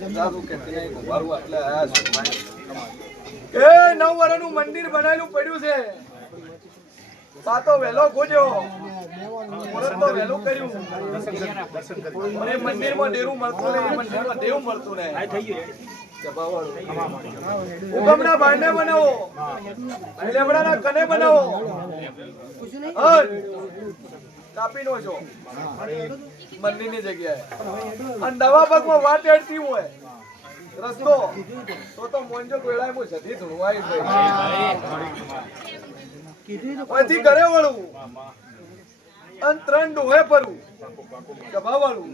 9 વર્ષનું મંદિર બનાવેલું પડ્યું છે. સાતો વેલો ગોજ્યો મુરત તો વેલું કર્યું. મને મંદિરમાં ડેરું મળતું નહીં, મંદિરમાં દેવ મળતું નહીં. ઉગમના બારને બનાવો, લેબડાના કને બનાવો, કાપી નો છો મંદિરની જગ્યાએ. અને દવા પગમાં વાટ અડતી હોય રસ્તો તો મોંજો ગોળાય મો જતી ધૂણવાઈ પછી ઘરે વળવું અને 3 ડોહે ફરવું દબા વાળું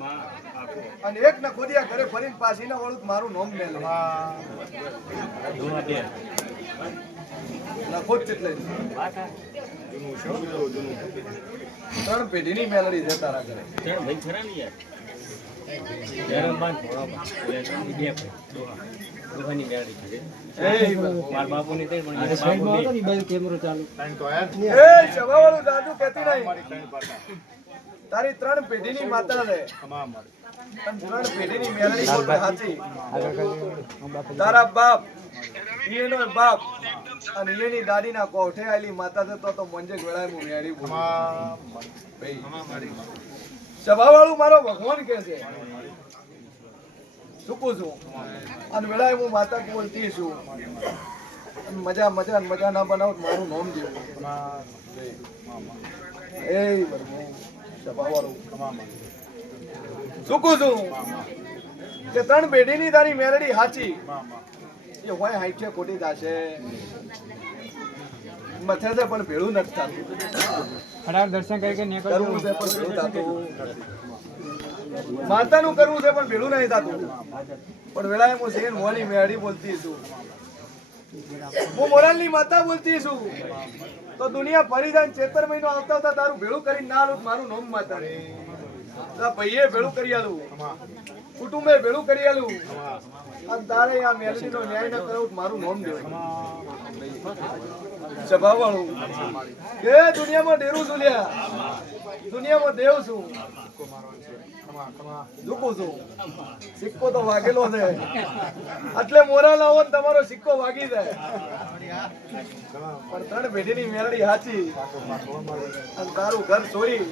અને એક ના ખોદિયા ઘરે ફરીને પાછી ના વળું મારું નામ મેલ લખો એટલે 3 પેઢીની મેલડી છે તારા ઘરે. ભાઈ ખરા ને યાર તારી 3 પેઢીની માતા છે. 3 પેઢીની મેલડી સાચી. તારા બાપ એનો બાપ અને એની દાદી ના કોઠે આવેલી માતા છે તો મંજે ગળાય હું મેળી સભાવાળું મારો ભગવાન કે છે ચૂકું છું અને વેળાએ હું માતા બોલતી છું. મજા મજા મજા ના બનાવ મારું નામ દેવું એ સભાવાળું ચૂકું છું કે 3 પેઢીની તારી મેરડી હાચી એ હોય હાઈટ છે ખોટી થશે મથે છે પણ ભેળું નથી થતું. દર્શન કરી કરવું છે પણ ભેળું થતું. માતાનું કરવું છે પણ ભેળું નહીં થતું. પણ વેળાએ હું સેન મોની મેળી બોલતી છું, હું મોરાલની માતા બોલતી છું તો દુનિયા ફરી જાય. 73 મહિનો આવતા આવતા તારું ભેળું કરીને ના આલું મારું નામ માતા ભાઈએ ભેળું કરી આલું, કુટુંબે ભેળું કરી આલું અને તારે આ મેલડીનો ન્યાય ન કરાવું મારું નામ દેવું સ્વભાવવાળું કે દુનિયામાં ડેરું છું લ્યા, દુનિયામાં દેવ છું ઝૂકું છું. સિક્કો તો વાગેલો છે એટલે મોરા લાવો તમારો સિક્કો વાગી જાય. પણ 3 પેઢીની મેલડી હાચી અને તારું ઘર છોડી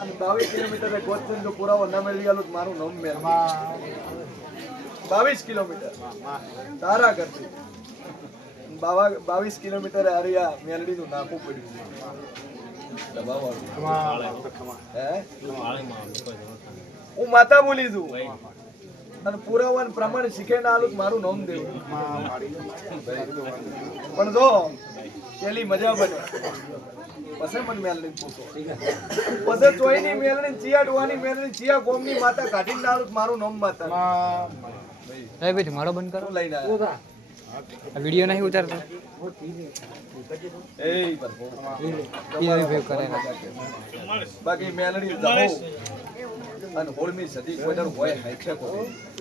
અને 22 કિલોમીટર ગોતન જો પુરાવો ના મેળવી આલું મારું નામ મેળ 22 કિલોમીટર તારા ઘરથી 22 કિલોમીટર આરિયા મેલડી નું નાખવું પડ્યું. હું માતા બોલી છું અને પુરાવા પ્રમાણે શીખે ના આલું મારું નામ દેવું. પણ જો પેલી મજા બને પછી મને મેલડી પૂછો પછી ચોઈની મેલડી ચિયા ડોવાની મેલડી ચિયા ગોમની માતા કાઢીને ના આલું મારું નામ માતા. એ ભાઈ મારો બંધ કરો લઈને આ વિડિયો નહીં ઉતારતો બાકી મેલડી જમો અને હોળમી સદી કોઈ દર હોય હાઈ છે કો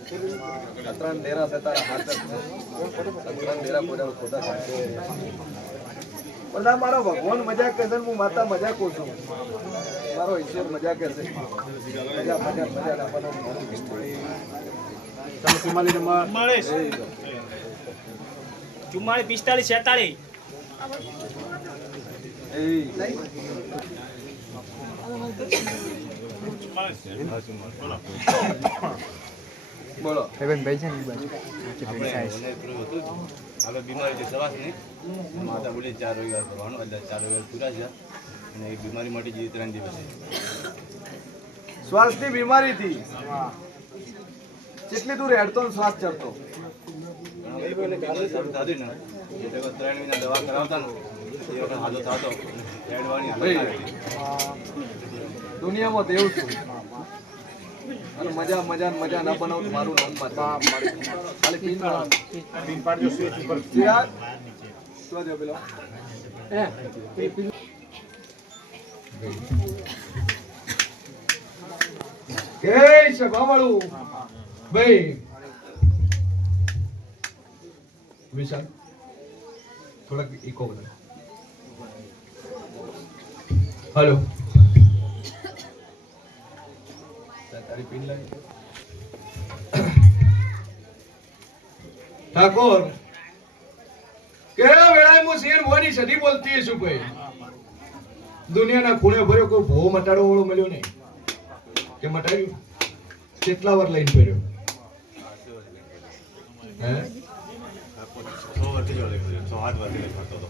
3 ડેરા છે તારા હાથ 3 ડેરા કોઈ દર ખોટા છે. બધા મારો ભગવાન મજાક કરશે હું માતા મજાક કરું છું, મારો ઈશ્વર મજાક કરશે. મજા મજા મજા આપવાનો ચુમ્માલીસ નંબર 44 45 બોલો ભાઈ છે ને હવે બીમારી જે સવાસ નહીં માતા બોલી 4 રવિવાર કરવાનો એટલે 4 રવિવાર પૂરા છે અને એ બીમારી માટે જે 3 દિવસ શ્વાસની બીમારી થી કેટલી દૂર હેડતો શ્વાસ ચડતો શરૂ થતું ને એ 3 મહિના દવા કરાવતા ને એ વખત હાલો થતો હેડવાની દુનિયામાં દેવ છું અને મજા મજા મજા ના બનાવું મારું નામ માતા ખાલી પીન પાડજો સ્વિચ ઉપર યાર તો દે પેલો કે સભાવાળું ભાઈ વિશાલ થોડાક ઇકો બને. હેલો તારી પિન લાવી ઠાકોર કે વેળાએ હું શેર મોની સદી બોલતી છું ભાઈ દુનિયાના ખૂણે ભર્યો કોઈ ભો મટાડો વાળો મળ્યો નહીં કે મટાડ્યું કેટલા વાર લઈને ફર્યો હે 6 વર્ષથી જોડે 6-8 વર્ષથી કરતો હતો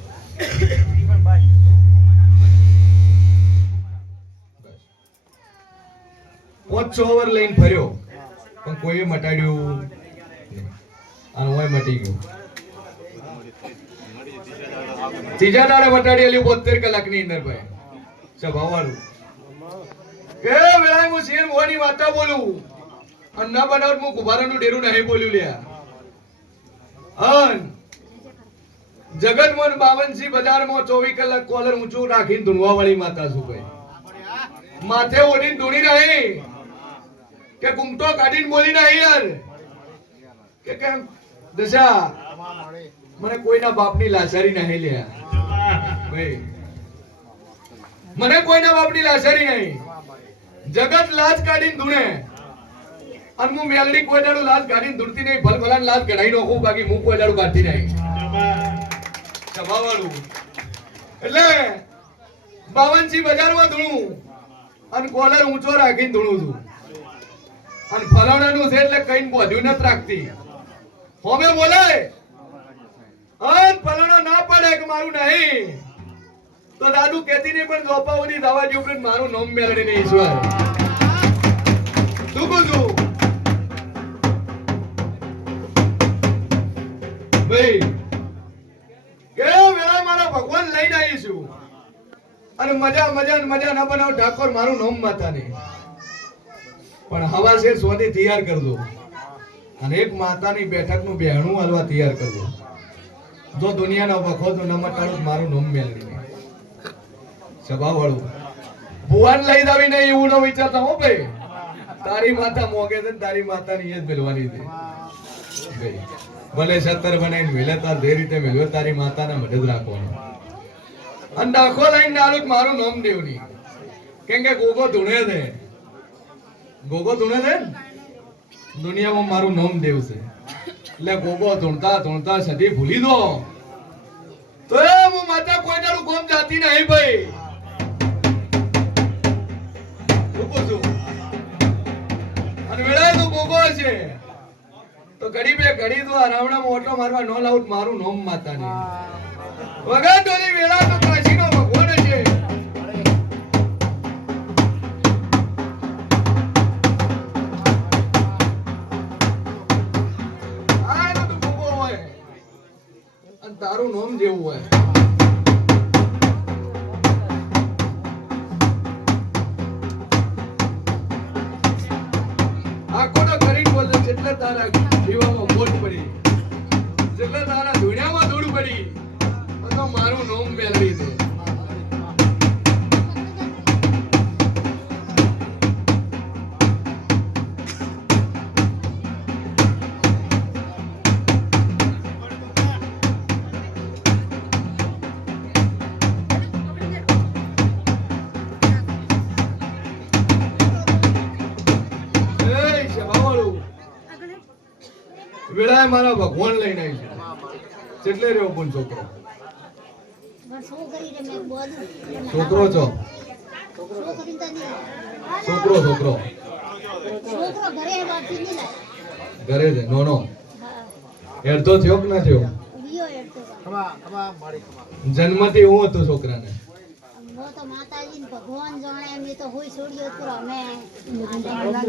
5-6 વાર લઈને ફર્યો પણ કોઈએ મટાડ્યું નહીં. અને ઓય મટી ગયું ત્રીજા દાડે મટાડેલી 72 કલાકની અંદર ભાઈ સભાવાળું કે વેળાએ હું શેર મોની વાતા બોલું અને ના બનાવટ હું કુભારાનું ડેરું નહીં બોલ્યું લ્યા અન જગતમોહન બાવનસી બજારમાં 24 કલાક કોલર ઊંચું રાખીને ધૂણવા વાળી માતા છું ભાઈ માથે ઓઢીને ધૂણી નહીં કે કુમટો કાઢીને બોલી નહીં યાર કે કેમ દશા મને કોઈના બાપની લાચારી નહીં લ્યા ભાઈ મને કોઈના બાપની લાચારી નહીં જગત લાજ કાઢીને ધૂણે અને હું મેલડી કોઈ દાડું લાજ કાઢીને ધૂળતી નહીં ભલ ભલાને લાજ કઢાઈ નાખું બાકી હું કોઈ દાડું કાઢતી નહીં સભાવાળું એટલે બાવનસી બજારમાં ધૂણું અને કોલર ઊંચો રાખીને ધૂણું છું અને ફલાણાનું છે એટલે કઈ બોધ્યું નથી રાખતી હોમે બોલાય અન ફલાણો ના પડે કે મારું નહીં તો દાદુ કેતી નહીં પણ જોપાઓની દવા જેવું મારું નામ મેળવી નહીં ઈશ્વર શું કહું છું ભાઈ કે વેળા મારા ભગવાન લઈને આવીશું અને મજા મજા ને મજા ના બનાવ ઠાકોર મારું નામ માતા નહીં પણ હવા છે સોની તૈયાર કરજો અને એક માતાની બેઠકનું બેહણું હાલવા તૈયાર કરજો જો દુનિયાનો વખો તો ન મટાડું મારું નામ મેળવી નહીં સભાવાળું ભુવાન લઈ જાવી નહીં એવું ન વિચારતા હો ભાઈ તારી માતા મોગે છે તારી માતાની એ જ મેળવાની છે ભાઈ ભલે 70 બનાવીને મેલે તાર જે રીતે મેળવે તારી માતાને મદદ રાખવાનું અને દાખો લઈને ડાળું મારું નામ દેવની કેમ કે ગોગો ધૂણે છે ગોગો ધૂણે છે દુનિયામાં મારું નામ દેવ છે એટલે ગોગો ધૂણતા ધૂણતા સદી ભૂલી દો તો એ હું માતા કોઈ દાડું ગોમ જાતી નહીં ભાઈ રૂકો છું અને વેળા તો ગોગો છે તો ઘડી બે ઘડી તો રાવણામાં ઓટલો મારવા નો લાઉટ મારું નામ માતા નહીં વગર તોની વેળા તો કાશીનો ભગવાન છે આ તો ગોગો હોય અને તારું નામ જેવું હોય આખો તો કરી બોલ જેટલે તારા જીવામાં મોટ પડી જેટલે તારા ધૂણ્યામાં ધૂળ પડી તો મારું નામ મેળવી દે વેળાએ મારા ભગવાન લઈને આવી છે કેટલે રહ્યો પણ છોકરો છોકરો છો છોકરો છોકરો ઘરે છે નોનો હેડતો થયો કે ના થયો જન્મથી હું હતું છોકરાને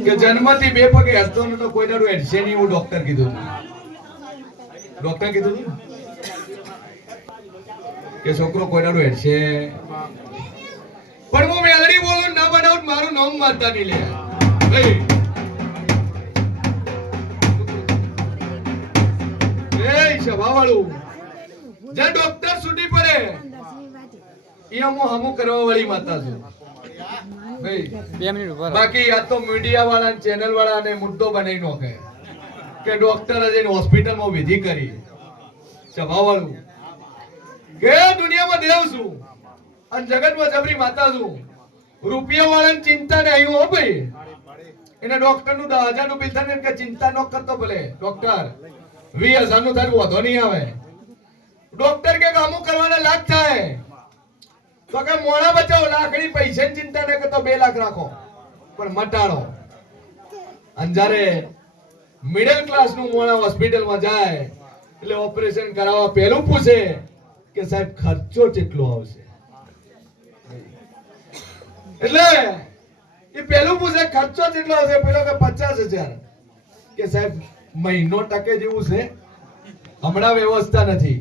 કે જન્મથી બે પગે હેડતો નતો કોઈ દાડું હેડશે નહીં એવું ડોક્ટર કીધું ડોક્ટર કીધું કે છોકરો કોઈ દાડું હેડશે પણ હું મેલડી બોલું ના બનાવું મારું નામ માતા નહીં લે એ સભાવાળું જે ડોક્ટર છૂટી પડે એ હમું કરવા વાળી માતા છું ભાઈ 2 મિનિટ ઉભા રહો. બાકી આ તો મીડિયા વાળા ચેનલ વાળાને મુદ્દો બનાવી નાખે કે ડોક્ટર જઈને હોસ્પિટલમાં વિધિ કરી સભાવાળું કે દુનિયામાં દેવ છું અને જગતમાં જબરી માતા છું રૂપિયા વાળાને ચિંતા નહીં હો ભાઈ એને ડોક્ટર નું 10,000 નું બિલ થાય કે ચિંતા ન કરતો ભલે ડોક્ટર 20,000 નું થાય વધો નહીં આવે. ડોક્ટર કે અમુક કરવાના લાખ થાય તો કે મોણા બચાવો, લાખની પૈસાની ચિંતા ન કરતો 2 લાખ રાખો પણ મટાડો. અને જ્યારે મિડલ ક્લાસ નું મોણા હોસ્પિટલમાં જાય એટલે ઓપરેશન કરાવવા પહેલું પૂછે કે સાહેબ ખર્ચો કેટલો આવશે. એટલે એ પહેલું પૂછે ખર્ચો કેટલો આવશે, પેલો કે 50,000 કે સાહેબ મહિનો ટકે જેવું છે, હમણાં વ્યવસ્થા નથી.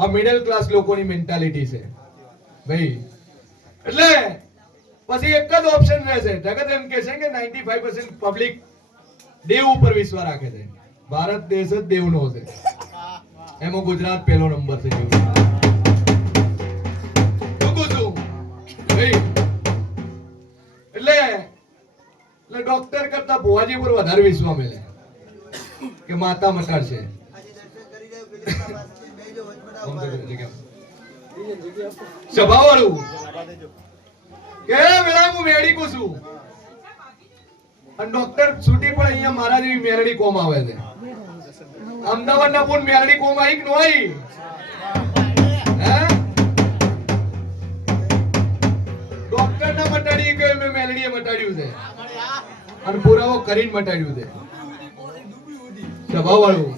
આ મિડલ ક્લાસ લોકોની મેન્ટાલિટી છે ભાઈ. એટલે પછી એક જ ઓપ્શન રહેશે. જગત એમ કે છે કે 95% પબ્લિક દેવ ઉપર વિશ્વાસ રાખે છે. ભારત દેશ જ દેવનો છે, એમાં ગુજરાત પહેલો નંબર છે. એટલે ડોક્ટર કરતા ભુવાજી પર વધારે વિશ્વાસ મેલે કે માતા મટાડશે. સભાવાળું કે વેળા હું મેડિકો છું અને ડોક્ટર છૂટી પણ અહીંયા મારા જેવી મેરડી કોમ આવે છે. અમદાવાદ ના પણ મેરડી કોમ આવી કે નો આવી? ડોક્ટર ના મટાડી કે મેં મેલડીએ મટાડ્યું છે અને પુરાવો કરીને મટાડ્યું છે. સભાવાળું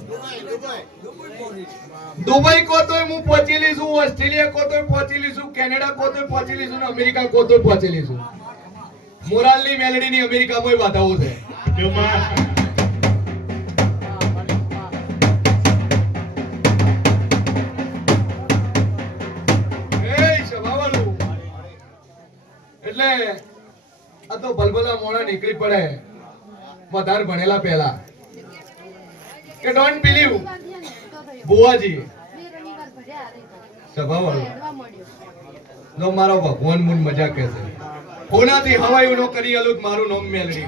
દુબઈ કો તોય હું પહોંચેલી છું, ઓસ્ટ્રેલિયા કો તોય પહોંચેલી છું, કેનેડા કો તોય પહોંચેલી છું, અમેરિકા કો તોય પહોંચેલી છું. મોરાલની મેલડીની અમેરિકામાં બાધાઓ છે. એટલે આ તો ભલભલા મોણા નીકળી પડે વધારે ભણેલા પહેલા કે ડોન્ટ બિલીવ બુવાજી સભાવાળો નો મારો ભગવાન મુન મજા કે છે. કોનાથી હવાયું નો કરી આલું મારું નામ મેલડી.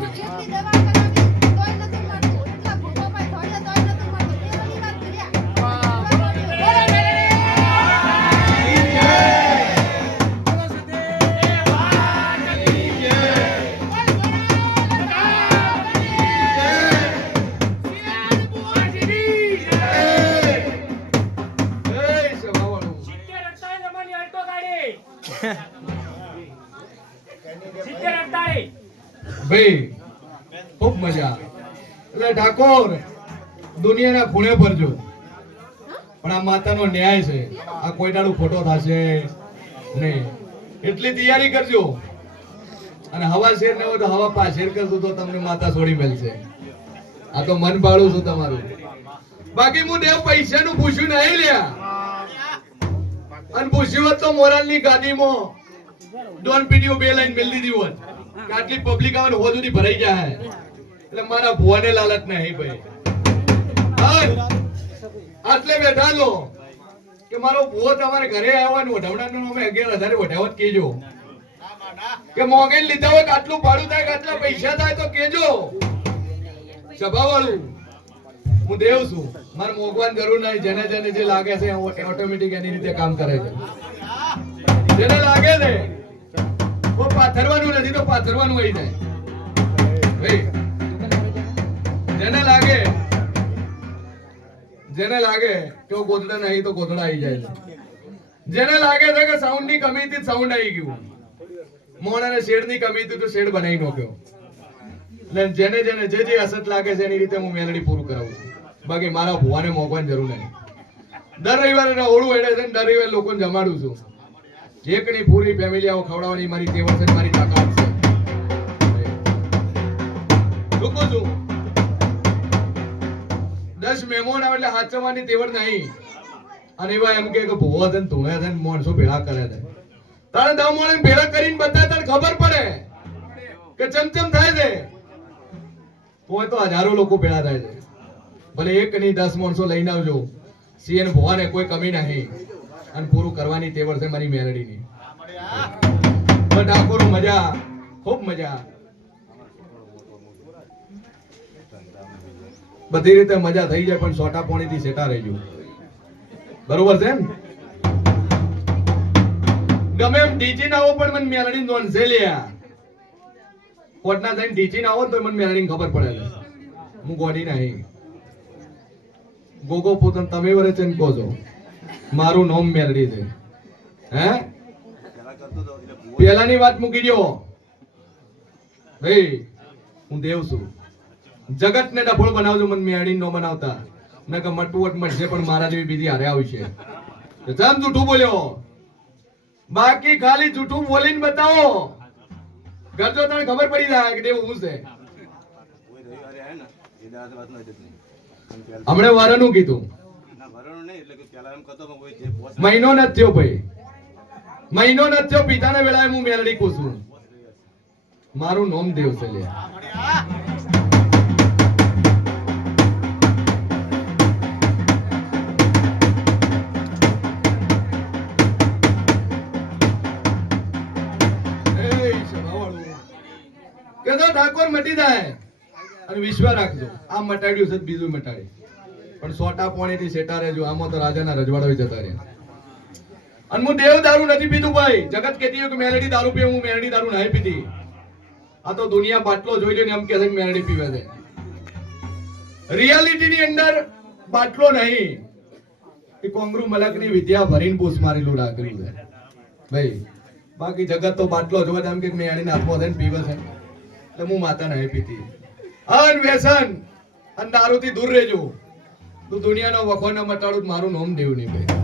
ભાઈ ખૂબ મજા. એટલે ઠાકોર દુનિયાના ખૂણે ફરજો પણ આ માતાનો ન્યાય છે, આ કોઈ દાડું ખોટો થશે નહીં. એટલી તૈયારી કરજો અને હવા શેર ને હોય તો હવા પાછેર કરજો તો તમને માતા છોડી મળશે. આ તો મન ભાડું છું તમારું. બાકી હું દેવ પૈસાનું પૂછ્યું નહીં લ્યા. અને પૂછ્યું હોત તો મોરાલની ગાદીમાં ડોન પીડીઓ 2 લાઈન મેલ દીધી હોત. આટલી પબ્લિક આવે હો સુધી ભરાઈ જાય. એટલે મારા ભુવાને લાલચ નહીં ભાઈ. આટલે બેઠા છો કે મારો ભુવો તમારે ઘરે આવવાનું વઢાવણાનું અમે 11,000 વઢાવત કેજો કે મોંઘે લીધા હોય કે આટલું ભાડું થાય કે આટલા પૈસા થાય તો કેજો. સભાવાળું હું દેવ છું, મારે મોંઘવાની જરૂર નહીં. જેને જેને જે લાગે છે ઓટોમેટિક એની રીતે કામ કરે છે. જેને લાગે છે પાથરવાનું નથી તો પાથરવાનું આવી જાય. જેને લાગે કે ગોધડા નહીં તો ગોધડા આવી જાય. જેને લાગે છે કે સાઉન્ડ ની કમી થી સાઉન્ડ આવી ગયું, મોણાને શેડ ની કમી થી તો શેડ બનાવી નાખ્યો. એટલે જેને જેને જે જે અસત લાગે છે એની રીતે હું મેલડી પૂરું કરાવું છું. બાકી મારા ભુવાને મોકવાની જરૂર નહીં. દર રવિવારે ઓળું હેડે છે, દર રવિવારે લોકોને જમાડું છું. એકની પૂરી ફેમિલી આવો ખવડાવવાની મારી તેવડ છે, મારી તાકાત છે. રૂકું છું 10 મહેમાન આવે એટલે હાચવાની તેવડ નહીં. અને એવા એમ કે ભૂવો છે ને ધૂણે છે ને માણસો ભેળા કરે છે. તારે 10 માણસ ભેળા કરીને બતાય તને ખબર પડે કે ચમચમ થાય છે. કોઈ તો હજારો લોકો ભેળા થાય છે. ભલે એક નહીં 10 માણસો લઈને આવજો. સીએન ભુવાને કોઈ કમી નહીં અને પૂરું કરવાની તેવડ છે મારી મેલડીની. ઠાકોર મજા, ખૂબ મજા. બધી રીતે મજા થઈ જાય પણ સોટા પોણી થી સેટા રહેજો. બરોબર છે ને? ગમે એમ ડીજી ના આવો પણ મને મેલડી નોન છે લ્યા. કોટના થઈને ડીજી ના આવો તો મને મેલડી ખબર પડે. હું ગોડી નહીં. ગોગો પોતન તમે વરે ચેન કહો છો મારું નામ મેલડી છે હે પહેલા કરતો હતો એટલે ભૂવો પેલાની વાત મૂકી દો ભાઈ હું દેવ છું જગત ને ડફોળ બનાવજો મને મેળી નો બનાવતા નકર મટવટ મળશે પણ મારા જેવી બીજી હારે આવશે તો જમ જૂઠું બોલ્યો બાકી ખાલી જૂઠું બોલીને બતાવો ગરજો તને ખબર પડી જાય કે દેવ હું છે કોઈ રવિવારે આવે ને એ દાડે વાત નથી થતી. અને પહેલા- હમણે વારનું કીધું ના, ભરવાનું નહીં, એટલે કે પહેલા એમ કહેતો પણ કોઈ જે boss મહિનો નથી થયો ભાઈ મહિનો નથી થયો પિતાને વેળાએ હું મેલડી કહું છું મારું નામ દેવ છે લે કે તો ઠાકોર મટી જાય અને વિશ્વ રાખજો આ મટાડ્યું છે બીજું મટાડી પણ સોટા પોણીથી સેટા રહેજો આમાં તો રાજાના રજવાડા જતા રહે અને હું દેવ દારૂ નથી પીધું ભાઈ જગત કહેતી હોય કે મેલડી દારૂ પીવું હું મેલડી દારૂ નહીં પીધી આ તો દુનિયા બાટલો જોઈ જોઈને એમ કહે છે કે મેલડી પીવે છે રિયાલિટી ની અંદર બાટલો નહીં કે કોંગરુ મલકની વિદ્યા ભરીને પૂછ મારી લોડા કર્યું છે ભાઈ બાકી જગત તો બાટલો જોવે તો એમ કે મેળીને હાથમાં થઈને પીવે છે એટલે હું માતા નહીં પીતી અન વ્યસન અને દારૂથી દૂર રહેજો તું દુનિયાનો વખો ન મટાડું મારું નામ દેવ નહીં ભાઈ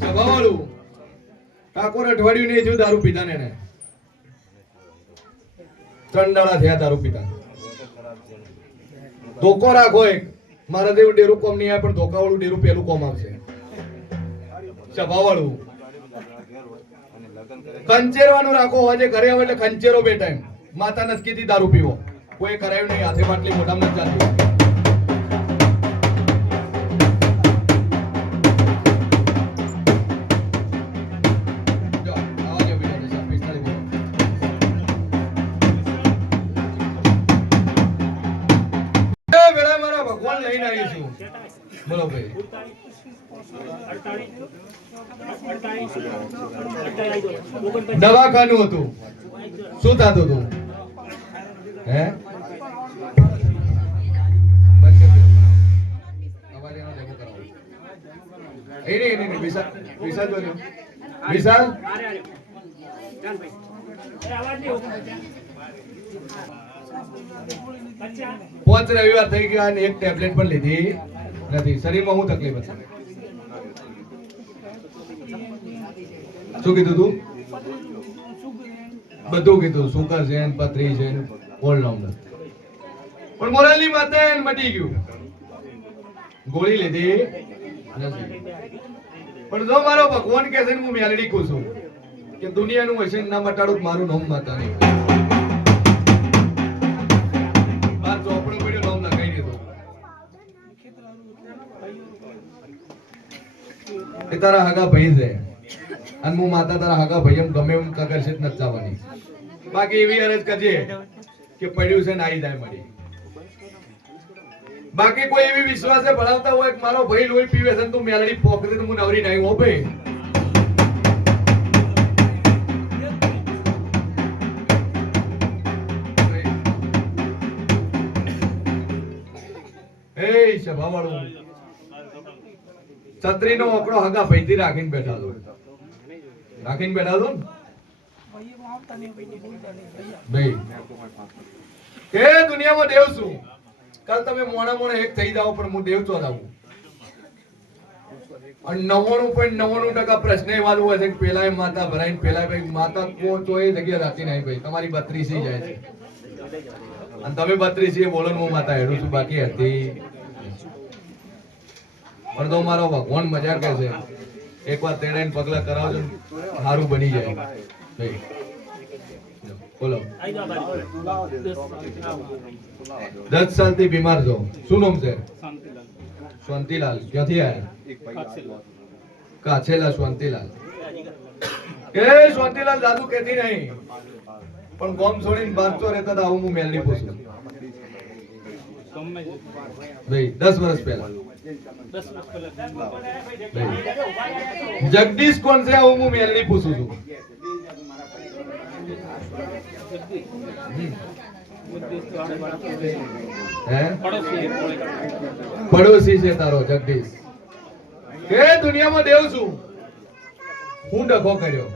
સભાવાળું ઠાકોર અઠવાડિયું નહીં જો દારૂ પીતા ને 3 દાડા થયા દારૂ પીતા ધોકો રાખો એક મારા જેવું ડેરું કોમ નહીં આવે પણ ધોકાવાળું ડેરું પેલું કોમ આવશે સભાવાળું અને લગ્ન કરે કંચેરવાનું રાખો આજે ઘરે આવે એટલે ખંચેરો બે ટાઈમ માતા નથી કીધી દારૂ પીવો કોઈ કરાયું નહીં હાથે બાટલી મોઢામાં નથી ચાલતી જો, આવા જો બીજા દેશા, 45 બોલો. એ વેળા મારા ભગવાન લઈને આવી છું બોલો ભાઈ દવાખાનું હતું શું થતું હતું હે બંધ કરી દો. અવાજ એનો ભેગો કરાવો. એ નહીં, વિશાલ જોજો. વિશાલ પાંચ રવિવાર થઈ ગયા અને એક ટેબ્લેટ પણ લીધી નથી શરીરમાં શું તકલીફ હતી શું કીધું તું બધું કીધું સુગર છે ને પથરી છે ને ઓલરાઉન્ડર પણ મોરલની માથે મટી ગયું ગોળી લીધી નથી પણ જો મારો ભગવાન કહે છે ને હું મેલડી કહું છું કે દુનિયાનું હશે ના મટાડું તો મારું નામ માતા નહીં બાર ચોપડો પડ્યો નામ લખાઈ દીધું એ તારા હગા ભાઈ છે અને હું માતા તારા હગા ભાઈ એમ ગમે એમ કગરશિત નથી જવાની બાકી એવી અરજ કરજે કે પડ્યું છે ને આવી જાય મળી બાકી કોઈ એવી વિશ્વાસે ભણાવતા હોય કે મારો ભાઈ લોહી પીવે છે ને તું મેલડી પોકરી તો હું નવરી નહીં હો ભાઈ એ સભાવાળું છત્રીનો ઓકડો હગા ભાઈથી રાખીને બેઠા છો રાખીને બેઠા છો ને ભાઈ કે દુનિયામાં દેવ છું કાલ તમે મોણા મોણા એક થઈ જાઓ પણ હું દેવ ચોદાવું અને 99.99% પ્રશ્ન એ વાળું હોય છે કે પેલા માતા ભરાઈને પેલા ભાઈ માતા કોચો એ જગ્યા રાખી નહીં ભાઈ તમારી 32 જાય છે અને તમે 32 બોલો ને હું માતા હેડું છું બાકી હતી પણ તો મારો ભગવાન મજા કહે છે એકવાર તેડાઈને પગલા કરાવજો સારું બની જાય ભાઈ બોલો 10 સાલથી બીમાર છો શું નામ છે શાંતિલાલ ક્યાંથી આયા કાછેલા શાંતિલાલ એ શાંતિલાલ દાદુ કહેતી નહીં પણ ગોમ છોડીને બારતો રહેતા હતા આવું હું મેલડી પૂછું ભાઈ 10 વર્ષ પહેલા ભાઈ, જગદીશ કોણ છે આવું હું મેલડી પૂછું છું હે પડોશી છે તારો જગદીશ કે દુનિયામાં દેવ છું હું ડખો કર્યો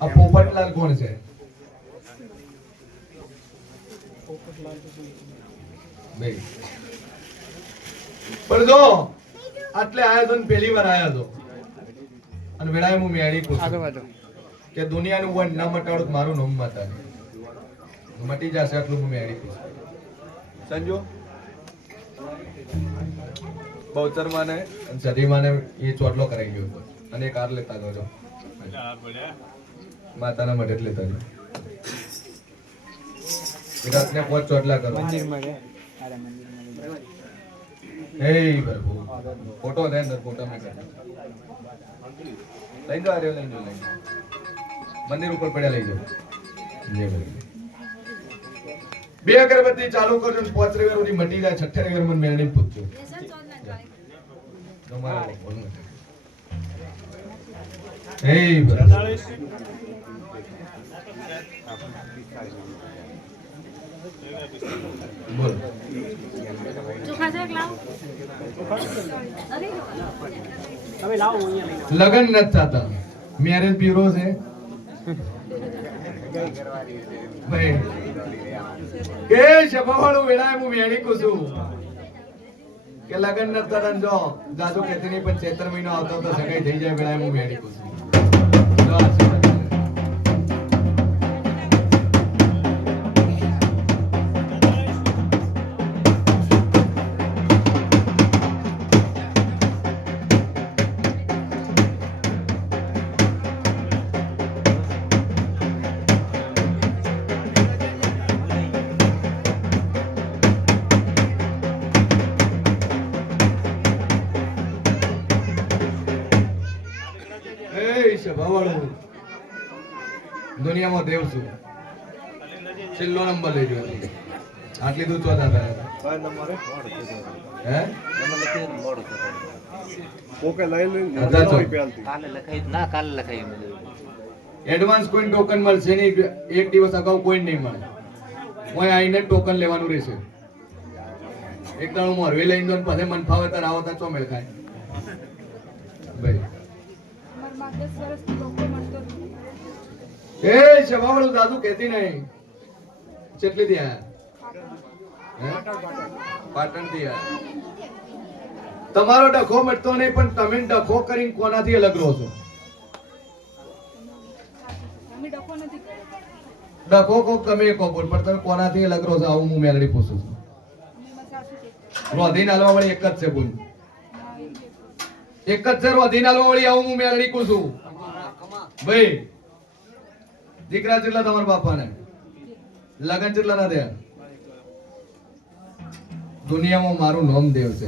આ પોપટલાલ કોણ છે નહીં પણ જો આટલે આયા તો ને પહેલી વાર આયા તો અને વેળાએ હું મેળી આગળ પૂછું વધો. કે દુનિયાનું વન ન મટાડું તો મારું નામ માતા મટી જશે આટલું હું મેળી પૂછું સંજો બહુચર માને અને સદી માને એ ચોટલો કરાઈ ગયો હતો અને એક હાર લેતા ગયો માતાના મઢે જ લેતા ગયો વિરાટને પોચ ચોટલા કરો મંદિરમાં ગયા. અરે મંદિરમાં ગયા. હે પ્રભુ ફોટો દે અંદર ફોટા મેં કરી લઈ જાઓ લઈ જાઓ મંદિર ઉપર પડ્યા લઈ જાઓ જય ભગવાન. બે અગરબત્તી ચાલુ કરજો ને પાંચ રવિવાર સુધી મટી જાય છઠ્ઠે રવિવાર મને મેળવી પૂછજો તમારા ભગવાન. હે પ્રભુ બોલ ચોખા શાક લાવો તમે લાવો હું અહીંયા લઈને લગન નથી થતા મેરેજ બ્યુરો છે ભાઈ કે શબાવાળું વેળાએ હું વેણી કુસું કે લગન નથી થતા ને જો દાદુ કહેતી નહીં પણ ચૈત્ર મહિનો આવતો તો સગાઈ થઈ જાય વેળાએ હું વેણી કુસું જો આશીર્વાદ કરે. એ શબાવાળું દુનિયામાં દેવ છું છેલ્લો નંબર લઈ ગયો આટલી દૂધ ચોથા હતા હે હતા છો. એડવાન્સ કોઈ ટોકન મળશે નહીં એક દિવસ અગાઉ કોઈ નહીં મળે કોઈ આઈને ટોકન લેવાનું રહેશે એક દાડો મોરવે લઈને દો ને પછી મન ફાવે તાર આવો તાર ચોમેલ ખાય ભાઈ એ શબાવાળું દાદુ કહેતી નહીં કેટલી થી આયા પાટણ થી આયા તમારો ડખો મટતો નહીં પણ તમે ડખો કરીને કોનાથી અલગ રહો છો ડખો કોક તમે કહો બોલ પણ તમે કોનાથી અલગ રહો છો આવું હું મેલડી પૂછું છું રોધી નાલવા વાળી એક જ છે બોલ એક જ છે રોધી નાલવા વાળી આવું હું મેલડી પૂછું ભાઈ દીકરા જેટલા તમારા બાપાને લગન જેટલા ના થયા દુનિયામાં મારું નામ દેવ છે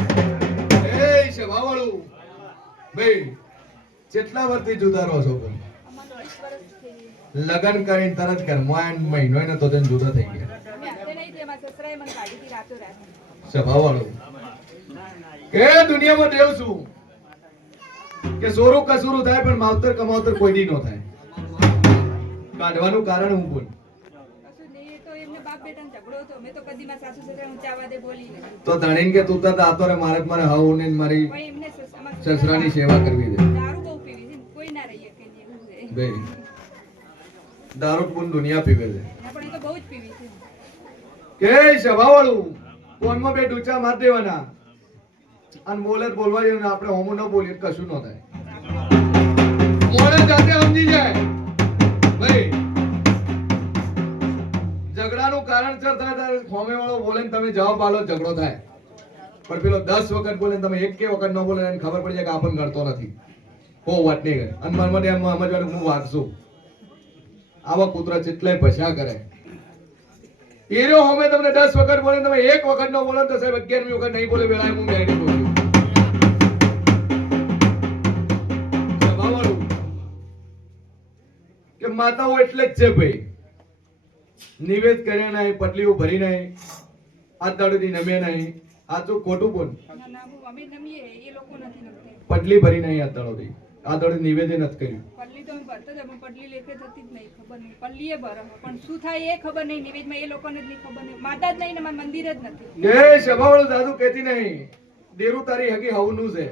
એ શબાવાળું ભાઈ કેટલા વર્ષથી જુદા રહો છો તમે? લગન કરીને તરત કર મહિનો ને તો તેને જુદા થઈ ગયા સ્વભાવવાળું કે દુનિયામાં દેવ છું કે સોરું કસુરું થાય પણ માવતર કમાવતર કોઈ દી નો થાય કાઢવાનું કારણ હું બોલ તો ધણીન કે તું તો આતો રે મારે મારે હાઉ ને મારી સસરાની સેવા કરવી છે ભાઈ દારૂ પૂન દુનિયા પીવે છે કે સ્વભાવવાળું કોનમાં બે ડૂચા માર દેવાના અને બોલે બોલવા જેવું આપણે હોમો ન બોલીએ કશું ન થાય મોડે જાતે સમજી જાય ભાઈ ઝઘડાનું કારણ સર થાય ત્યારે હોમે વાળો બોલે ને તમે જવાબ આલો ઝઘડો થાય પણ પેલો 10 વખત બોલે ને તમે એક કે વખત ન બોલે એને ખબર પડી જાય કે આપણને ગણતો નથી હો વાત નહીં કરે અને મનમાં એમ સમજવાનું હું વાગશું આવા કૂતરા જેટલાય ભસા કરે એરો હોમે તમને 10 વખત બોલે તમે એક વખત ન બોલો તો સાહેબ 11મી વખત નહીં બોલે વેળાએ હું મેડી બોલું સ્વભાવવાળું કે માતાઓ એટલે જ છે ભાઈ. નિવેદ કર્યા નહીં, પટલીઓ ભરી નહીં, આ દાડોથી નમે નહીં. આ તો ખોટું બોલ. ના ના હું અમે નમીએ એ લોકો નથી નમતા પટલી ભરી નહીં આ દાડોથી. આ દાડોથી નિવેદ નથી કર્યું. પલ્લી તો અમે ભરતા જ પણ પલ્લી લેખે થતી જ નહીં ખબર નહીં પલ્લીએ ભરે પણ શું થાય એ ખબર નહીં નિવેદમાં એ લોકોને જ નહીં ખબર નહીં માતા જ નહીં ને મારા મંદિર જ નથી એ સભાવાળો દાદુ કહેતી નહીં. દેરું તારી હગી હાવનું છે.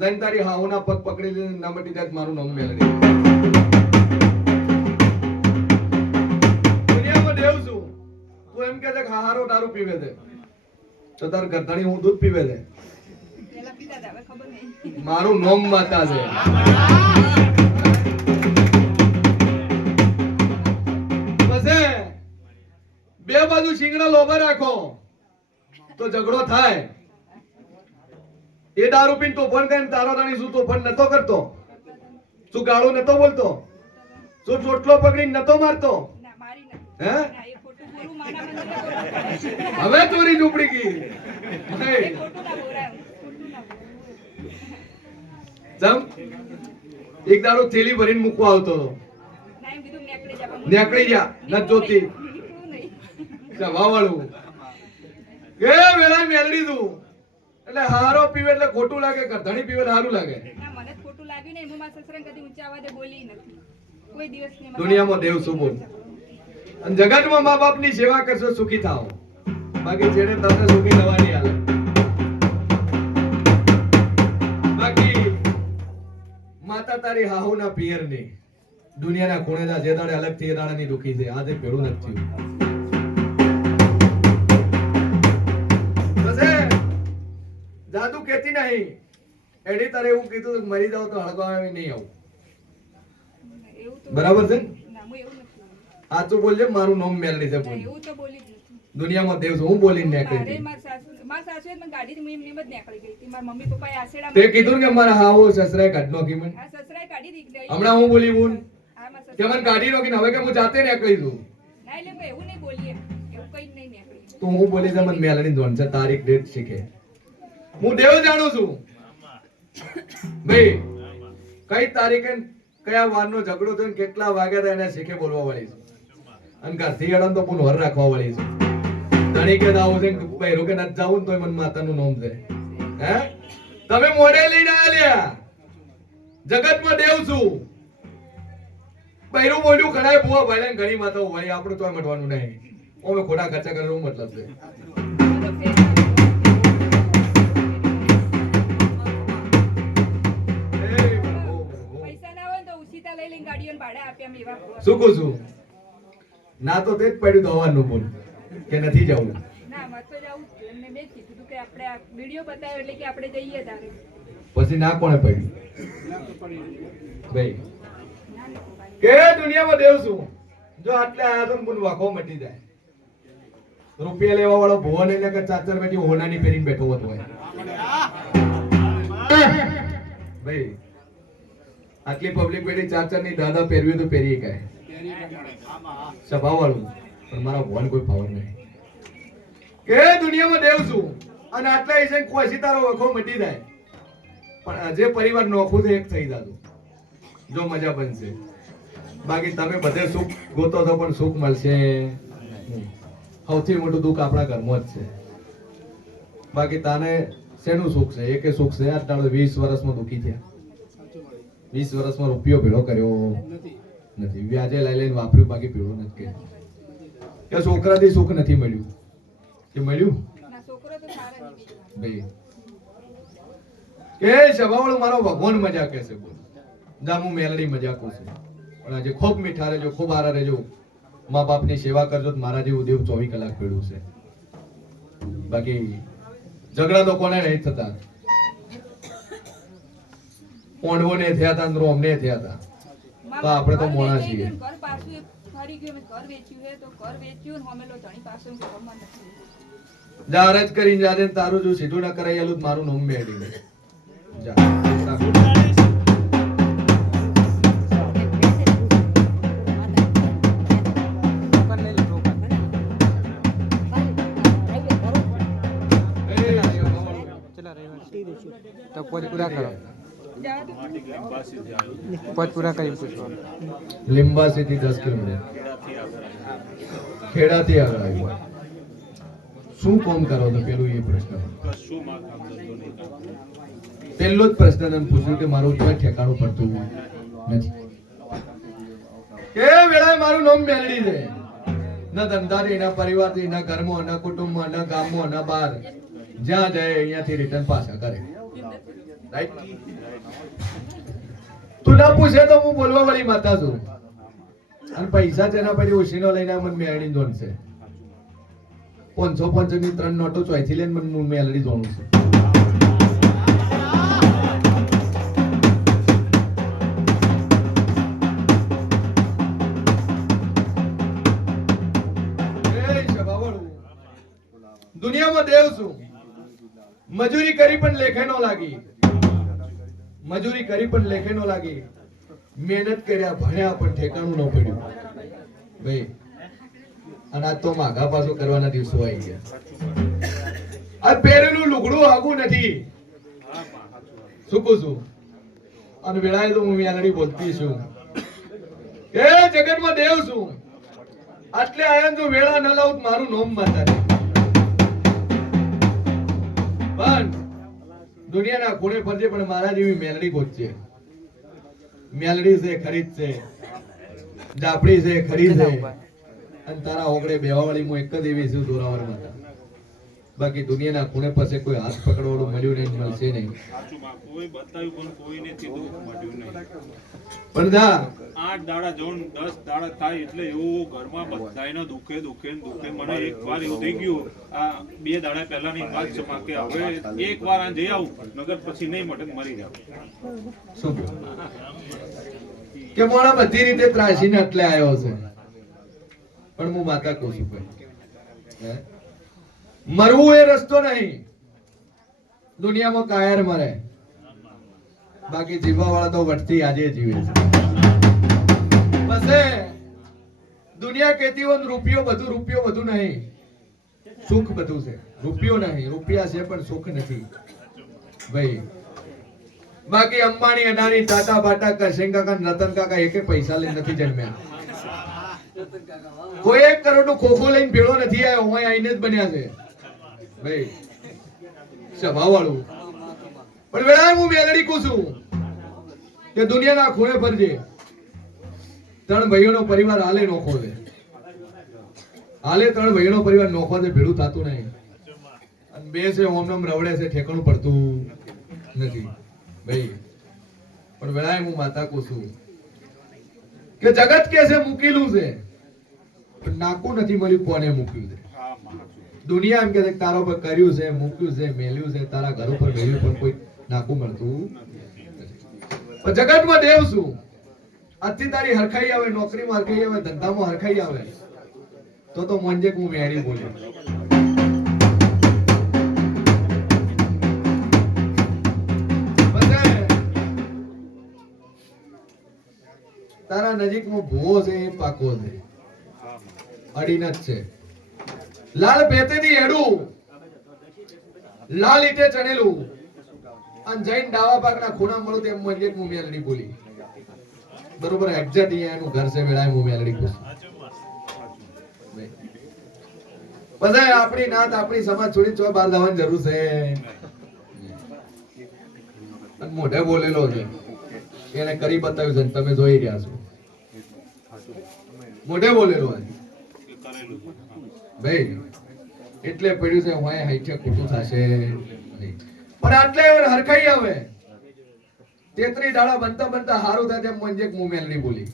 જઈને તારી હાવના પગ પકડી લઈને ના મટી જાય તો મારું નામ મેલડી. દુનિયામાં દેવ છું. તું એમ કે છે કે હારો દારૂ પીવે છે તો તાર ગરદાણી હું દૂધ પીવે છે. પેલા પીતા હતા હવે ખબર નહીં મારું નામ માતા છે. પછી બે બાજુ શિંગડા લોભા રાખો તો ઝઘડો થાય. એ દારૂ પીને તોફાન કરીને તારો રાણી શું તોફાન નતો કરતો? શું ગાળો નતો બોલતો? શું ચોટલો પકડીને નતો મારતો? ના મારી નથી હે? ના એ ખોટું બોલું મારા મંદિરે હવે ચોરી ઝૂંપડી ગઈ. એ ખોટું ના બોલાય ખોટું ના બોલાય જમ એક દારૂ થેલી ભરીને મૂકવા આવતો હતો. ના એમ કીધું નેકળી જા પણ નેકળી જા ન જોતી નીકળું નહીં સભાવાળું કે વેલા મેલડી તું એટલે હારો પીવે એટલે ખોટું લાગે, ગરધણી પીવે એટલે સારું લાગે. ના મને જ ખોટું લાગ્યું નહીં હું મારા સસરાને કદી ઊંચા અવાજે બોલી નથી કોઈ દિવસ નહીં દુનિયામાં દેવ શું બોલ. અને જગતમાં મા બાપની સેવા કરશો સુખી થાઓ, બાકી જેને તમને સુખી થવાની હાલે. બાકી માતા તારી હાહુના પિયરની દુનિયાના ખૂણેના જે દાડે અલગ થી એ દાડાની દુખી છે. આજે ભેળું નથી થયું. જાદુ કેતી નહીં એડી તારે એવું કીધું કે મરી જાવ તો હળગાવે નહીં આવું. એવું તો બરાબર છે ને? ના હું એવું નથી સાચું બોલજે. મારું નામ મેલડી છે. બોલ. એવું તો બોલી જ નથી દુનિયામાં દેવ છું. હું બોલીને નીકળી મારે હતી. મારા સાસુએ મને ગાડીથી એમ જ નીકળી ગઈ હતી મારા મમ્મી પપ્પાએ આશેડા તે કીધું ને કે મારા હાવો સસરાએ કાઢ નાખી મને. આ સસરાએ કાઢી દીધી હમણાં હું બોલી બોલ હા મારા કે મને કાઢી નાખીને હવે કે હું જાતે નીકળી છું. ના એટલે હું એવું નહીં બોલીએ એવું કઈ નહીં નીકળી તો હું બોલી છે મને મેલડી ધોન છે. તારીખ ડેટ શીખે. હું દેવ જાણું છું ભાઈ. કઈ તારીખે કયા વારનો ઝઘડો થયો ને કેટલા વાગ્યા હતા એને શીખે બોલવા વાળી છે. અને ઘરથી હેડન તો પૂન વર રાખવા વાળી છે. ધણી કે આવું છે ને બૈરું કે નથી જાવું ને તોય મને માતાનું નામ છે. હે તમે મોઢે લઈને આલ્યા જગતમાં દેવ છું. બૈરું બોલ્યું ખડાય બુઆ ભાઈ ઘણી માતાઓ ભાઈ આપણું તોય મટવાનું નહીં. ઓમે ખોટા ખર્ચા કરવાનો મતલબ છે. પૈસા ના હોય ને તો ઉછીતા લઈ લઈને ગાડીઓને ભાડે આપ્યા મેં એવા શું કહું છું? ના તો તે જ પડ્યું દવાનું બોલ કે નથી જવું. ના મત તો જાવું જ એમને મેં કીધું હતું કે આપણે આ વિડીયો બતાવ્યો એટલે કે આપણે જઈએ તારે પછી ના કોણે પડ્યું ભાઈ? કે દુનિયામાં દેવ છું. જો આટલે આયા તો મને વાખો મટી જાય. રૂપિયા લેવા વાળો ભુવો ને કે ચાચર બેઠી હોનાની પહેરીને બેઠો હતો હોય. ભાઈ આટલી પબ્લિક બેઠી ચાચર ની દાદા પહેરવી તો પહેરી કાય સભા વાળું. પણ મારા ભુવન કોઈ પાવર નહીં. કે દુનિયામાં દેવ છું અને આટલા ઈશે કોઈ સિતારો વખો મટી જાય. પણ જે પરિવાર નોખું છે એક થઈ જાતું જો મજા બનશે. બાકી તમે બધે સુખ ગોતો તો પણ સુખ મળશે નહીં. સૌથી મોટું દુઃખ આપણા ઘરમાં જ છે. બાકી તાને શેનું સુખ છે? એકે સુખ છે? આટલા 20 વર્ષમાં દુઃખી થયા. 20 વર્ષમાં રૂપિયો ભેળો કર્યો નથી. વ્યાજે લઈ લઈને વાપર્યું, બાકી ભેળો નથી કર્યો. કે છોકરાથી સુખ નથી મળ્યું કે મળ્યું ના છોકરો તો સારા નહીં ભાઈ? કે સભાવાળો મારો ભગવાન મજા કે છે બોલ. જા હું મેલડી મજાક છું. પણ આજે ખૂબ મીઠા રહેજો, ખૂબ આરા રહેજો. મા બાપની સેવા કરજો તો મારા જેવું દેવ 24 કલાક પડ્યું છે. બાકી ઝઘડા તો કોને નહીં થતા. પોંડવો ને થયા હતા, રોમ ને થયા હતા. તો આપણે તો મોણા છીએ. ઘર પાછું ફરી ગયું ઘર વેચ્યું હે તો ઘર વેચ્યું ને હમેલો ધણી પાછું ઘરમાં નથી જા અરજ કરીને જાજે તારું જો સીધું ના કરાઈ આલું મારું નામ મેળી જા રાખો. તો પૂરા કરો. જવા દો. પદ પૂરા કરી પૂછવાનું. લીંબાસીથી 10 કિલોમીટર ખેડાથી આગળ આવ્યું. શું કામ કરો છો પેલું એ પ્રશ્ન. પહેલો જ પ્રશ્ન તને પૂછ્યું કે મારું કોઈ ઠેકાણું પડતું નથી. કે વેળાએ મારું નામ મેલડી છે. ન ધંધાથી, ન પરિવારથી, ન ઘરમાં, ન કુટુંબમાં, ન ગામમાં, ન બહાર. જ્યાં જાય અહીંયાથી રિટર્ન પાછા કરે. રાઈટ? તું ના પૂછે તો હું બોલવા વાળી માતા છું. અને પૈસા તેના પછી ઓશીનો લઈને મને મેલડી જોન છે. 505 ની 3 નોટો ચોઈથી લઈને મને મેલડી જોનું છે. દુનિયામાં દેવ છું. મજૂરી કરી પણ લેખે નો લાગી. મજૂરી કરી પણ લેખે નો લાગી. મહેનત કર્યા ભણ્યા પણ ઠેકાણું ન પડ્યું ભાઈ. અને આ તો માગા પાછો કરવાના દિવસો આવી ગયા. આ પહેરેલું લુગડું આગું નથી. શું કહું છું? અને વેળાએ તો હું મેલડી બોલતી છું. એ જગતમાં દેવ છું. આટલે આયન જો વેળા ન લાવું મારું નોમ માતા નહીં. પણ દુનિયાના ખૂણે ફરજે પણ મારા જેવી મેલડી ગોતજે. મેલડી છે ખરીદ છે, જાપડી છે ખરીદ છે. અને તારા ઓગળે બેવાવાળી હું એક જ એવી છું દોરાવર માતા. બાકી દુનિયાના ખૂણે પાસે કોઈ હાથ પકડવાળું મળ્યું નહીં, મળશે નહીં. પણ જા 8 દાડા જોન 10 દાડા થાય એટલે એવું ઘરમાં બધાયનો દુખે મને એકવાર એવું થઈ ગયું. આ 2 દાડા પહેલાની વાત છે કે હવે એકવાર આ જઈ આવું નગર પછી નહીં મટે મરી જાવ. શું કે મોણા બધી રીતે ત્રાસીને એટલે આવ્યો છે. પણ હું માતા કહું છું ભાઈ, મરવું એ રસ્તો નહીં. દુનિયામાં કાયર મરે, બાકી જીવવા વાળા તો વટતી આજે જીવે છે. બસ દુનિયા કહેતી હોય રૂપિયો બધું નહીં, સુખ બધું છે. રૂપિયો નહીં, રૂપિયા છે પણ સુખ નથી ભાઈ. બાકી અંબાણી, અદાણી, ટાટા, બાટા, કરશેન કાકા, રતન કાકા એકે પૈસા લઈને નથી જન્મ્યા. કોઈ 1 કરોડ નું ખોખો લઈને ભેળો નથી આવ્યો. હું આઈને જ બન્યા છે ભાઈ. સ્વભાવ વાળું. પણ વેળાએ હું મેલડી કહું છું કે દુનિયાના ખૂણે ફરજે. 3 ભાઈઓનો પરિવાર હાલે નોખો છે. હાલે 3 ભાઈઓનો પરિવાર નોખો છે, ભેળું થતું નહીં. અને 2 છે ઓમનમ રવડે છે, ઠેકાણું પડતું નથી ભાઈ. પણ વેળાએ હું માતા કહું છું કે જગત કે છે મૂકેલું છે, પણ નાકું નથી મળ્યું કોને મૂક્યું છે. દુનિયા એમ કે છે તારા ઉપર કર્યું છે, મૂક્યું છે, મેલ્યું છે, તારા ઘર ઉપર મેલ્યું, પણ કોઈ નાકું મળતું નથી. જગતમાં દેવ છું. આજથી તારી હરખાઈ આવે, નોકરીમાં હરખાઈ આવે, ધંધામાં હરખાઈ આવે તો મોંજે હું મેળી બોલ્યો. તારા નજીકમાં ભૂવો છે એ પાકો છે, અડીન જ છે. લાલ ભેતેથી હેડું, લાલ ઈટે ચણેલું, અને જૈન ડાવા પાકના ખૂણા મળું તેમ મને હું મેલડી બોલી. બરોબર એક્ઝેક્ટ એનું ઘર છે. વેળાએ હું મેલડી બોલી. પછી આપણી નાત આપણી સમાજ છોડી ચો બહાર જવાની જરૂર છે. મોઢે બોલેલો છે, એને કરી બતાવ્યું છે, તમે જોઈ રહ્યા છો. મોઢે બોલેલો છે ભાઈ. એટલે પડ્યું છે હું હાઈઠે ખોટું થશે નહીં. પણ આટલે હરખાઈ આવે 33 દાડા બનતા હારું થાય તેમ મંજે હું મેલડી બોલી.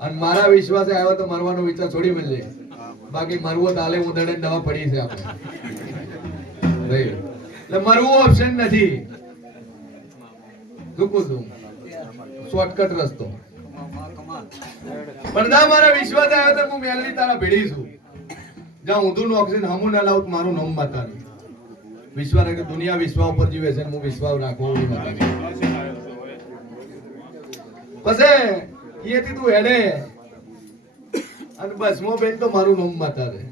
અને મારા વિશ્વાસે આવ્યો તો મરવાનો વિચાર છોડી મેલજે. બાકી મરવો તાલે ઉદડે દવા પડી છે આપણે ભાઈ. એટલે મરવું ઓપ્શન નથી. દુખું છું શોર્ટકટ રસ્તો. પણ ના મારા વિશ્વાસ આવ્યો તો હું મેલડી તારા ભેડી છું. જ્યાં ઊંધું નું ઓક્સિજન હમું ના લાવું મારું નામ માતા. વિશ્વાસ કે દુનિયા વિશ્વા ઉપર જીવે છે, હું વિશ્વાસ રાખવો માતા. પછી એથી તું હેડે અને બસ મો બેન તો મારું નામ માતા રે.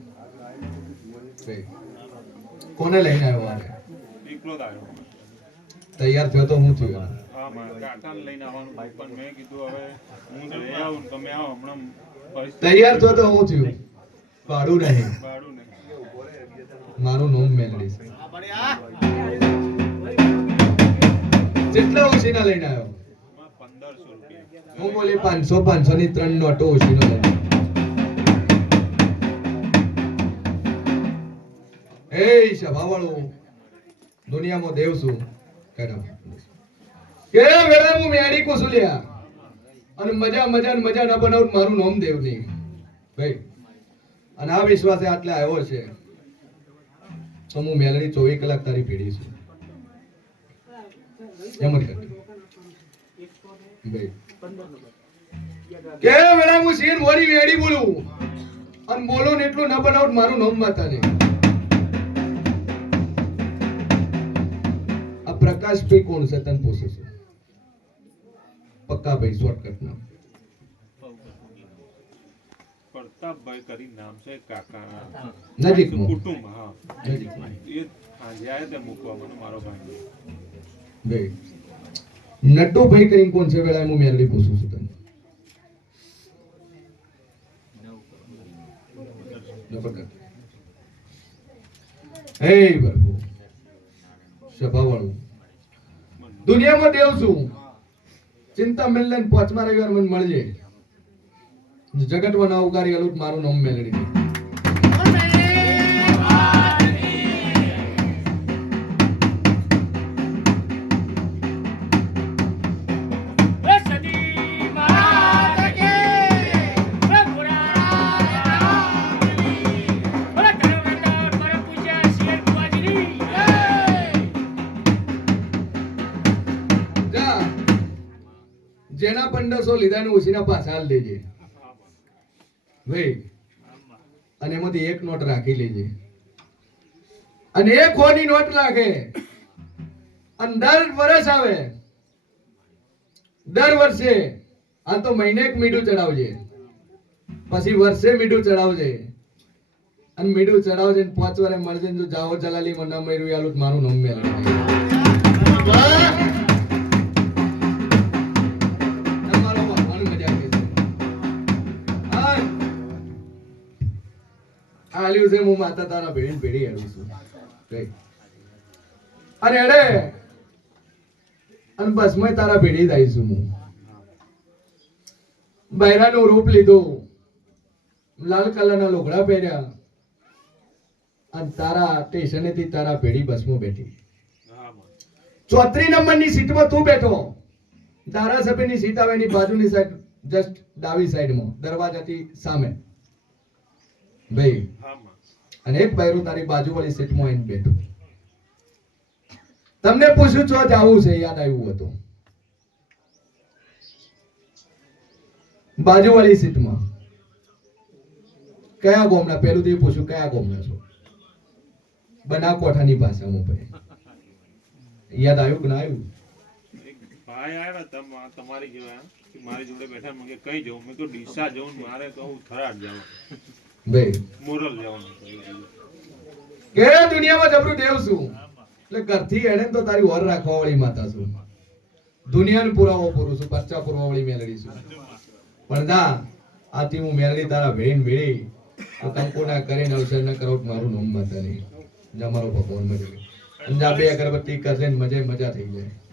કોને લઈને આવ્યો? એકલો જ આવ્યો. તૈયાર થયો તો હું થયો. હા મારા કાકાને લઈને આવવાનું પણ મેં કીધું હવે હું લઈ આવું ને તમે આવો હમણાં પરિસ્થિતિ તૈયાર છો તો હું થયું ભાડું નહીં ભાડું ને મારું નામ મેલડી છે જેટલા ઓછીના લઈને આવ્યો 1500 રૂપિયા હું બોલી 500 ની 3 નોટો ઓછીનો લઈને એ સભાવાળો દુનિયામાં દેવ છું કહેતા કે વેળા હું મેડી કુસુલિયા અને મજા મજા ને મજા ના બનાવું મારું નામ દેવ નહીં ભાઈ અને આ વિશ્વાસે આટલે આવ્યો છે તો હું મેલડી 24 કલાક તારી પેઢી છું એમ જ કરતો ભાઈ કે વેળા હું શેર મોરી વેડી બોલું અને બોલો ને એટલું ના બનાવું મારું નામ માતા નહીં પ્રકાશ ભાઈ કોણ છે તને પૂછું છું પક્કા ભાઈ શોર્ટકટ નામ પ્રતાપભાઈ કરી નામ છે કાકા નજીકમાં કુટુંબ હા નજીકમાં એ આજે આયા તે મૂકવા મને મારો ભાઈ ભાઈ નટુ ભાઈ કરીને કોણ છે વેળા હું મેલડી પૂછું છું તને હે પ્રભુ સભાવાળું દુનિયામાં દેવ છું ચિંતા મિલને 5મા રવિવાર મને મળજે જગતમાં ના ઉગારી આલું મારું નામ મેલડી જેના 1500 લીધા ને ઓછીના પાછા હાલ દેજે ભાઈ અને એમાંથી એક નોટ રાખી લેજે અને એક ખોની નોટ રાખે અને દર વર્ષ આવે દર વર્ષે આ તો મહિને એક મીઠું ચડાવજે પછી વર્ષે મીઠું ચડાવજે અને મીઠું ચડાવજે 5 વારે મળજે જો જાઓ જલાલી મને મર્યું આલું મારું નામ મેલ આલ્યું છે હું માતા તારા ભેડી ભેડી આવ્યું છું અને એડે અને બસ મેં તારા ભેડી જ આવીશું હું બૈરાનું રૂપ લીધું લાલ કલરના લુગડા પહેર્યા અને તારા સ્ટેશનેથી તારા ભેડી બસમાં બેઠી 34 નંબરની સીટમાં તું બેઠો ધારાસભ્યની સીટ આવે એની બાજુની સાઈડ જસ્ટ ડાબી સાઈડમાં દરવાજાથી સામે ભાઈ અને એક બૈરું તારી બાજુવાળી સીટમાં આવીને બેઠો તમને પૂછ્યું છો જાવું છે યાદ આવ્યું હતું બાજુવાળી સીટમાં કયા ગામના પેલું થી પૂછ્યું કયા ગામના છો બનાસકાંઠાની ભાષામાં ભાઈ યાદ આવ્યું કે ના આવ્યું ભાઈ આવ્યા તમારી જેવા મારી જોડે બેઠા મને કઈ જવું મેં તો ડીસા જવું મારે તો હું થરાદ જવાનું ભાઈ મોરલ જવાનું કે દુનિયામાં જબરું દેવ છું એટલે ઘરથી એણે તો તારી ઓર રાખવા વાળી માતા છું દુનિયાને પુરાવો પૂરું છું પચ્ચા પુરવા વાળી મેલડી છું પણ ના આથી હું મેલડી તારા ભેડી તો કંકુ ના કરીને અવસર ના કરો મારું નામ માતા નહીં જા મારો ભગવાન મજા જા બે અગરબત્તી કરશે ને મજા થઈ જાય